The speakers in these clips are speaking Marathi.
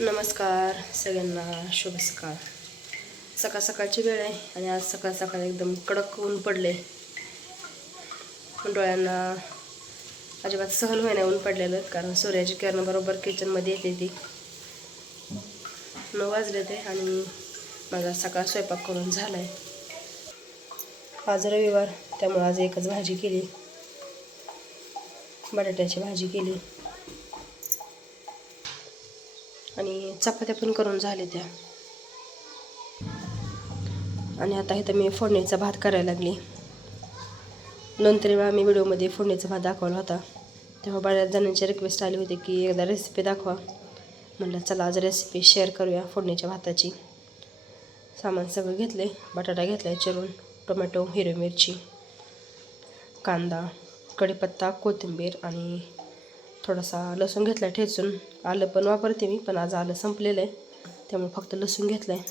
नमस्कार सगळ्यांना शुभ सकाळ सकाळ सकाळची वेळ आहे आणि आज सकाळ सकाळ एकदम कडक ऊन पडले. डोळ्यांना अजिबात सहन होईना ऊन पडलेलं कारण सूर्याची किरण बरोबर किचनमध्ये येते ती. न वाजले ते आणि माझा सकाळ स्वयंपाक करून झाला आहे आज रविवार त्यामुळे आज एकच भाजी केली. बटाट्याची भाजी केली. आणि चपात्या पण करून झाले त्या. आणि आता इथं मी फोडणीचा भात करायला लागली. नंतर वेळा मी व्हिडिओमध्ये फोडणीचा भात दाखवला होता. तेव्हा बऱ्याच जणांची रिक्वेस्ट आली होती की एकदा रेसिपी दाखवा. म्हटलं चला आज रेसिपी शेअर करूया फोडणीच्या भाताची. सामान सगळं घेतले बटाटा घेतला चिरून टोमॅटो हिरवी मिरची कांदा कढीपत्ता कोथिंबीर आणि थोडासा लसूण घेतला ठेचून. आलं पण वापरते मी पण आज आलं संपलेलं आहे. त्यामुळे फक्त लसूण घेतलं आहे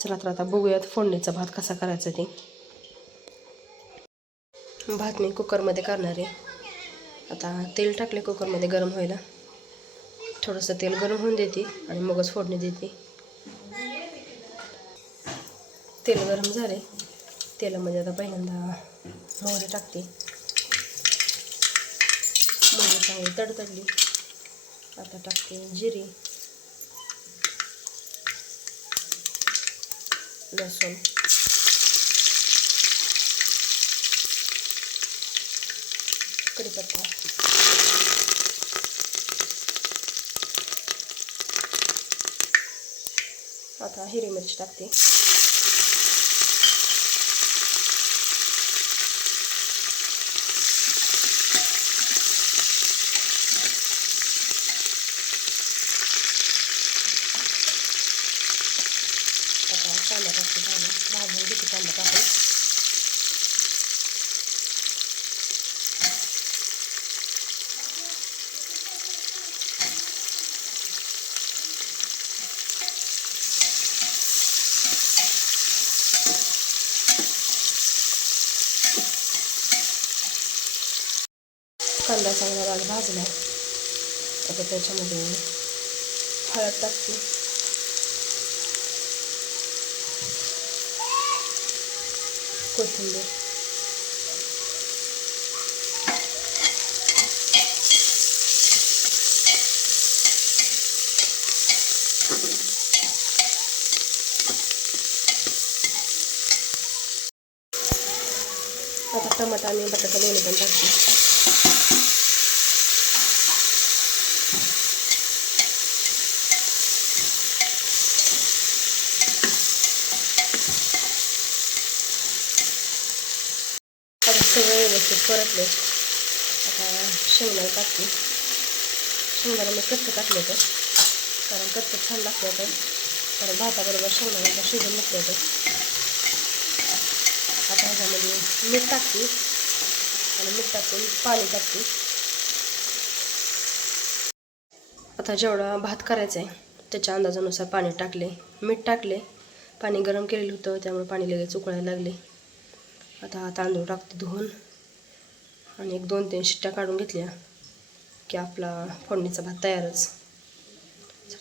चला तर आता बघूयात फोडणीचा भात कसा करायचा ते. भात मी कुकरमध्ये करणार आहे. आता तेल टाकले कुकरमध्ये गरम व्हायला. थोडंसं तेल गरम होऊन देते आणि मगच फोडणी देते. तेल गरम झाले तेलामध्ये आता पहिल्यांदा मोहरी टाकते. मोहरी चांगली तडतडली. आता टाकते जिरी लसूण. कढीपत्ता आता हिरवी मिरची टाकते आता कांदा टाकते झाला भाजून घेते कांदा टाकून कांदा चांगला लाल भाजला आता त्याच्यामध्ये हळद टाकते कोथिंबीर आता टमाटा आणि बटाटा दोन्ही पण टाकते आता सगळं व्यवस्थित परतले आता शेंगदाणे टाकते शेंगदाणे मी कच्चं टाकलं होतं. कारण कच्चं छान लागतं होतं कारण भाताबरोबर शेंगदाण्याचा शिजून लागतं होतं. आता ह्याच्यामध्ये मीठ टाकते. आणि मीठ टाकून पाणी टाकते. आता जेवढा भात करायचा आहे त्याच्या अंदाजानुसार पाणी टाकले. मीठ टाकले. पाणी गरम केलेलं होतं त्यामुळे पाणी लगेच उकळायला लागले. आता तांदूळ टाकते धुवून. आणि एक दोन तीन शिट्ट्या काढून घेतल्या की आपला फोडणीचा भात तयारच.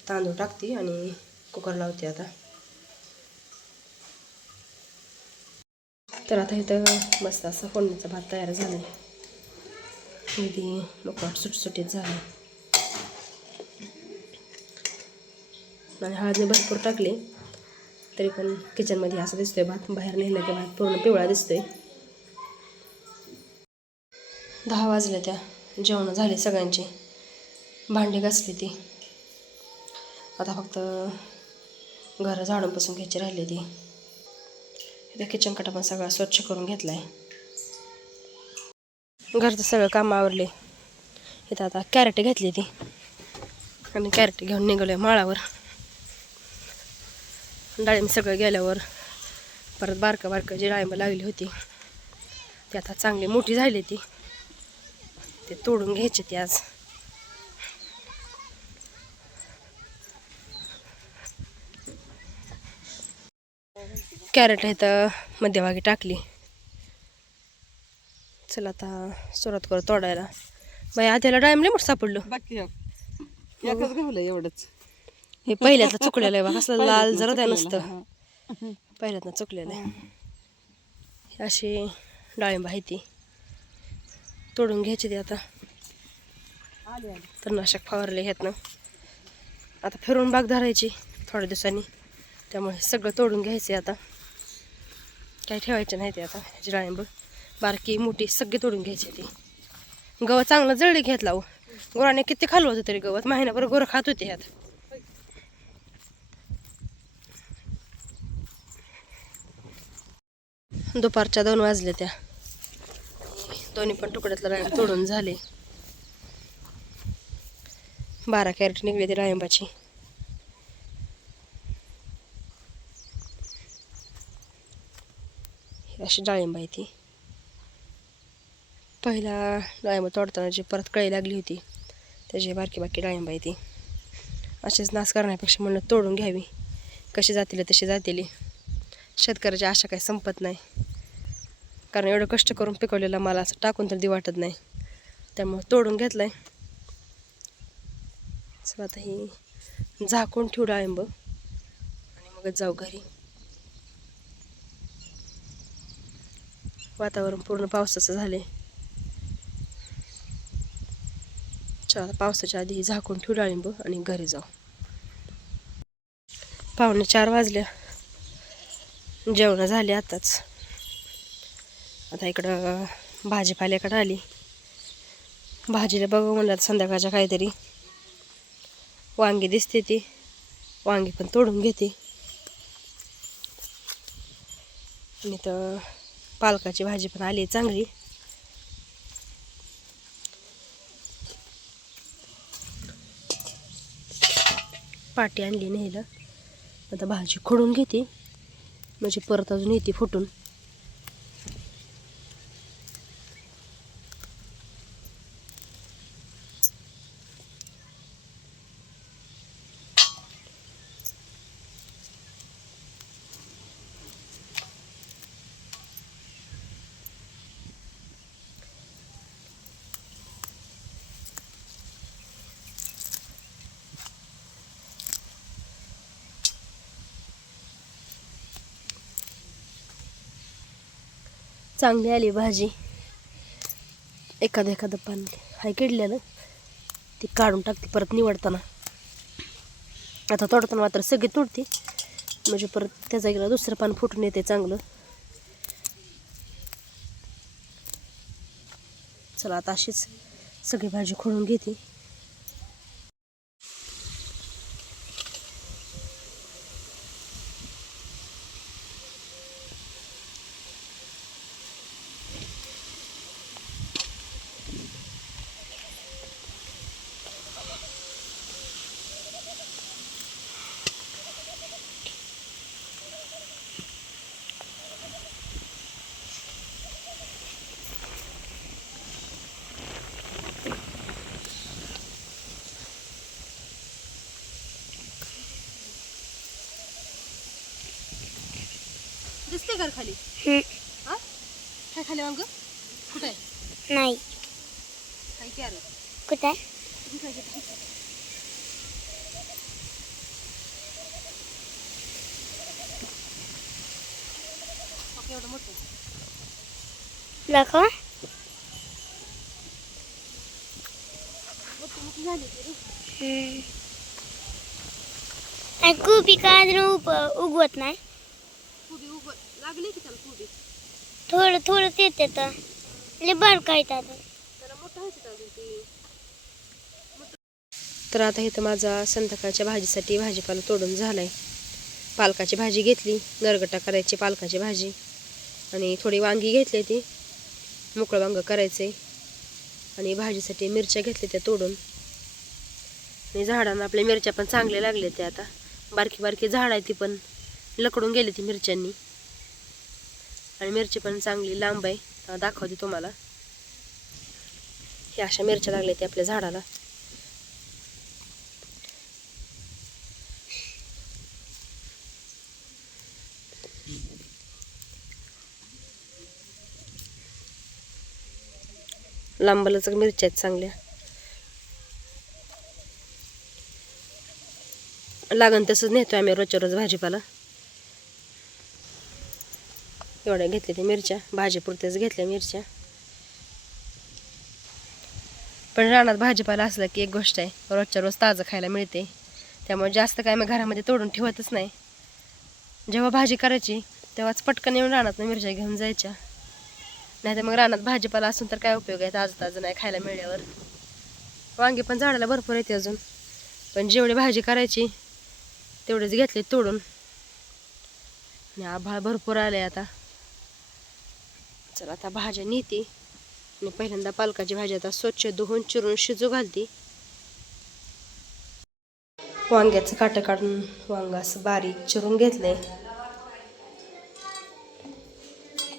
तांदूळ टाकते आणि कुकर लावते आता. तर आता इथं मस्त असा फोडणीचा भात तयार झाला आहे ती मोकळाट सुटसुटीत झाला. आणि हळदने भरपूर टाकली. तरी पण किचनमध्ये असं दिसतोय भात. बाहेर नेलं की भात. पूर्ण पिवळा दिसतोय. दहा वाजल्या त्या. जेवण झाले सगळ्यांची. भांडी घासली ती. आता फक्त घर झाडून पासून घ्यायची राहिली ती. त्या किचन कटा पण सगळा स्वच्छ करून घेतला आहे घरचं सगळं काम आवरले. इथं आता कॅरेट घेतली ती. आणि कॅरेट घेऊन निघालो माळावर. डाळिंब सगळं गेल्यावर परत बारकं बारकं जी डाळिंब लागली होती ती आता चांगली मोठी झाली ती. ते तोडून घ्यायचे ती आज. कॅरेट आहे तर मध्यभागी टाकली. चला आता सुरुवात करू तोडायला. बाई आधीला डाळिंब लई मोठं सापडलं. बाकी हो. एवढंच. हे पहिल्यातलं चुकलेलं आहे बा. कसलं लाल जरा त्या नसतं. पहिल्यातनं चुकलेलं आहे. असे डाळिंब आहे ती. तोडून घ्यायची ती आता. तणनाशक फवारले ह्यातनं. आता फिरून बाग धरायची थोड्या दिवसांनी. त्यामुळे सगळं तोडून घ्यायचे आता. काही ठेवायचे नाही ते आता ह्याची डाळिंब. बारकी मोठी सगळी तोडून घ्यायची ती. गवत चांगलं जळले घेतला हो. गुराने किती खाल्लं होतं तरी गवत. महिन्याभर गुरं खात होते ह्यात. दुपारच्या दोन वाजले त्या. दोन्ही पण तुकड्यातलं डाळिंब तोडून झाले. बारा कॅरेट निघले ती डाळिंबाची अशी डाळिंब आहे ती. पहिला डाळिंब तोडताना जी परत कळी लागली होती त्याची बारकी बारकी डाळिंब आहे ती. असेच नाश करण्यापेक्षा म्हणलं तोडून घ्यावी. कशी जातील तशी जातील. शेतकऱ्याची आशा काही संपत नाही. कारण एवढं कष्ट करून पिकवलेला माल असं टाकून तर दी वाटत नाही. त्यामुळे तोडून घेतलं आहे चला आता ही झाकून ठेवू डाळिंब आणि मगच जाऊ घरी. वातावरण पूर्ण पावसाचं झाले चला पावसाच्या आधी झाकून ठेवू डाळिंब आणि घरी जाऊ. पावणे चार वाजल्या जेवणं झाली आताच. आता इकडं भाजीपाल्याकडं आली. भाजीला बघू म्हणलं संध्याकाळच्या काहीतरी. वांगी दिसते ती. वांगी पण तोडून घेते. आणि तर पालकाची भाजी पण आली चांगली. पाटी आणली नेलं. आता भाजी खोडून घेते. म्हणजे परत अजून येते फुटून. चांगली आली भाजी. एखादं एखादं पान हाय किडलेलं ती काढून टाकते परत निवडताना. आता तोडताना मात्र सगळी तोडते. म्हणजे परत त्या जागेला दुसरं पान फुटून येते चांगलं. चला आता अशीच सगळी भाजी खोडून घेते. घर खाली हा? काय खाली वांग कुठं आहे? नाही. काय कॅरेट कुठे एवढं मोठं. दाखव. मोठी मोठी झाली ती रे. हम्म. आणि कोबी का अजून उप उगवत नाही. उभ लागली की त्याला थोडं थोडं येते तर लय बारका आहेत आता. त्याला मोठं व्हायचं अजून ते? तर आता इथं माझा संध्याकाळच्या भाजीसाठी भाजीपाला तोडून झालाय. पालकाची भाजी घेतली गरगटा करायची पालकाची भाजी. आणि थोडी वांगी घेतली ती मोकळं वांग करायचे आणि भाजीसाठी मिरच्या घेतल्या त्या तोडून. आणि झाडांना आपल्या मिरच्या पण चांगल्या लागल्या त्या आता. बारकी बारकी झाड आहे ती पण. लकडून गेली ती मिरच्यांनी. आणि मिरची पण चांगली लांब आहे. आता दाखवते तुम्हाला. हे अशा मिरच्या लागल्या त्या आपल्या झाडाला. लांबलाच मिरच्या आहेत चांगल्या. लागन तसंच नेतो आम्ही रोजच्या रोज भाजीपाला. एवढ्या घेतलेल्या त्या मिरच्या. भाजीपुरत्याच घेतल्या मिरच्या. पण रानात भाजीपाला असला की एक गोष्ट आहे रोजच्या रोज ताजं खायला मिळते. त्यामुळे जास्त काय मी घरामध्ये तोडून ठेवतच नाही. जेव्हा भाजी करायची तेव्हाच पटकन येऊन रानात मिरच्या घेऊन जायच्या. नाही तर मग रानात भाजीपाला असून तर काय उपयोग आहे? ताजं ताजं नाही खायला मिळल्यावर. वांगी पण झाडाला भरपूर येते अजून. पण जेवढी भाजी करायची तेवढेच घेतले तोडून. आणि आभाळ भरपूर आले आता. चला आता भाज्या नेते. आणि पहिल्यांदा पालकाची भाजी आता स्वच्छ धुवून चिरून शिजू घालते. वांग्याचं काटं काढून वांग असं बारीक चिरून घेतले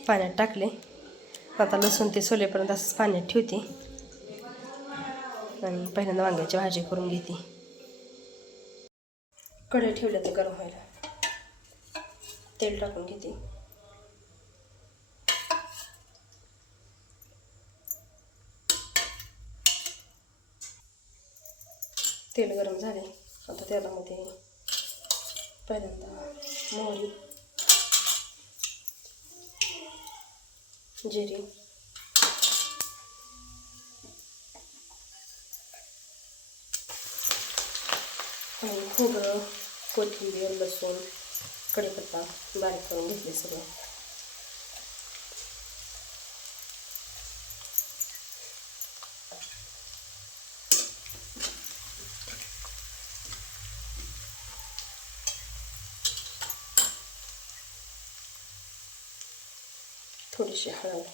पाण्यात टाकले आता लसूण ते सोलेपर्यंत असंच पाण्यात ठेवते. आणि पहिल्यांदा वांग्याची भाजी करून घेते. कढई ठेवल्या तर गरम व्हायला. तेल टाकून घेते. तेल गरम झाले. आता तेलामध्ये पहिल्यांदा मोहरी जिरे आणि खोबरं कोथिंबीर लसूण कढीपत्ता बारीक करून घेतले सगळं. थोडीशी हळद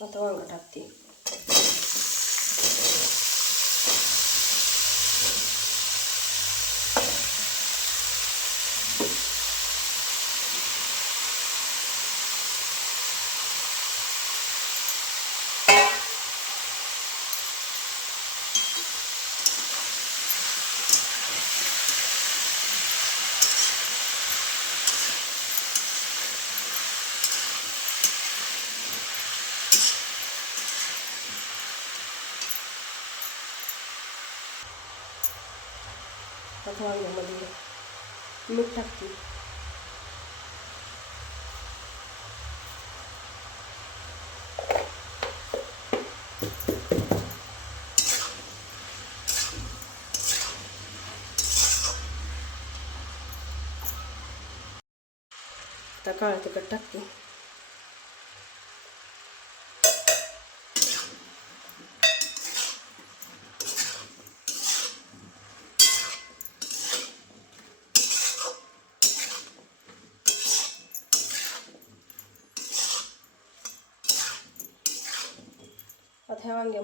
आता वांग टाकते आता वांग्यामध्ये मीठ टाकते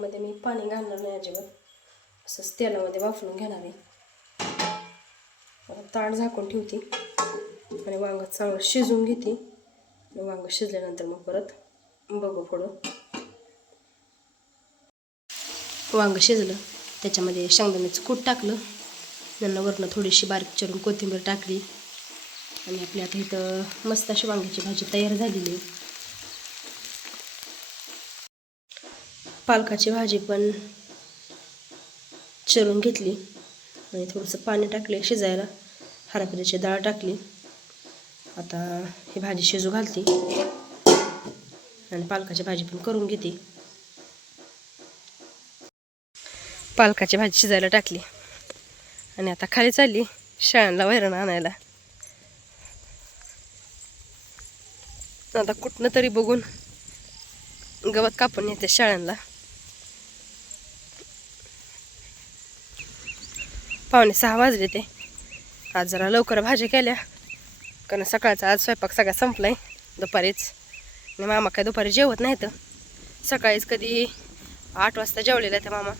आता मी पाणी घालणार नाही अजिबात. असंच तेलामध्ये वाफलून घेणार आहे. ताट झाकून ठेवते. आणि वांग चांगलं शिजवून घेते. आणि वांग शिजल्यानंतर मग परत बघू पुढं. वांग शिजलं त्याच्यामध्ये शेंगदाण्याचं कूट टाकलं. त्यांना वरनं थोडीशी बारीक चिरून कोथिंबीर टाकली. आणि आपली आता इथं मस्त अशी वांग्याची भाजी तयार झालेली आहे. पालकाची भाजी पण चिरून घेतली. आणि थोडंसं पाणी टाकले शिजायला. हरभऱ्याची डाळ टाकली. आता ही भाजी शिजू घालते. आणि पालकाची भाजी पण करून घेते. पालकाची भाजी शिजायला टाकली. आणि आता खाली चालली शाळांना वैरण आणायला. आता कुठनं तरी बघून गवत कापून येते शाळांना पावणे सहा वाजले ते. आज जरा लवकर भाज्या केल्या. कारण सकाळचा आज स्वयंपाक सगळा संपलाय. दुपारीच. आणि मामा काय दुपारी जेवत नाही तर सकाळीच कधी आठ वाजता जेवलेला त्या मामा.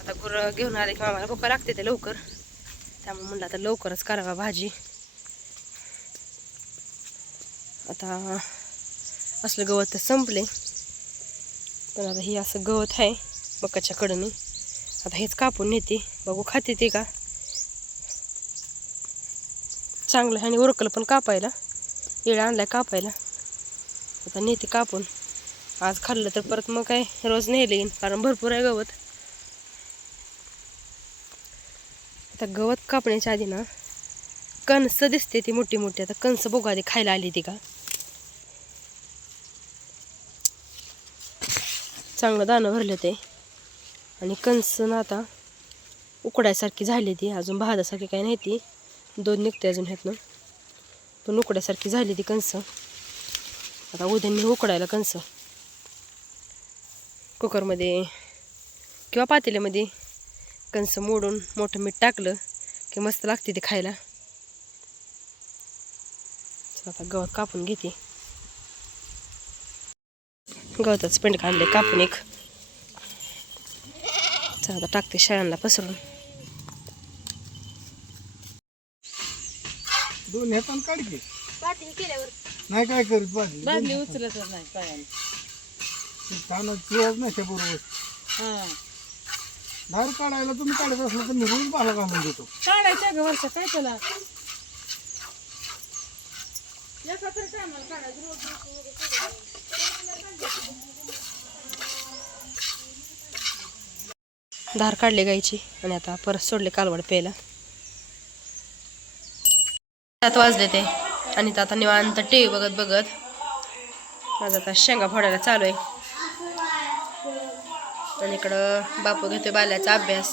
आता गुरं घेऊन आले की मामाला भूका लागते ते लवकर. त्यामुळे म्हणलं आता लवकरच करावा भाजी. आता असलं गवत तर संपले पण आता हे असं गवत आहे बकाच्या आता हेच कापून नेते. बघू खाते ते का? चांगलं आणि उरकलं पण कापायला. येळ आणलाय कापायला. आता नेते कापून. आज खाल्लं तर परत मग काय रोज नेले येईन कारण भरपूर आहे गवत. आता गवत कापण्याच्या आधी ना कणस दिसते ती मोठी मोठी. आता कणस बघू आधी खायला आली ती का? चांगलं दाणं भरलं ते. आणि कणस ना आता उकडायसारखी झाली ती. अजून भाजासारखी काही नाही ती. दोन निघते अजून ह्यातनं. पण उकड्यासारखी झाली ती कणसं. आता उद्या मी उकडायला कणसं. कुकरमध्ये किंवा पातेल्यामध्ये कणसं मोडून मोठं मीठ टाकलं की मस्त लागते ते खायला. आता गवत कापून घेते. गवताचं पेंड काढले कापून एक. आता टाकते शाळांना पसरून. दोन ह्यातून काढ की. पाठी केल्यावर. नाही काय करीत बादली बादली उचलत नाही पायाने. नाही त्या बरोबर. हा. दारू काढायला तुम्ही काढत असला तर मी रोज पाला घालून देतो. काढायच्या ग वर्षा काय त्याला? धार काढले गायची आणि आता परत सोडले कालवड प्यायला. सात वाजले ते. आणि आता निवांत टी व्ही बघत बघत माझा आता शेंगा फोडायला चालू आहे. आणि इकडं बापू घेतोय बाल्याचा अभ्यास.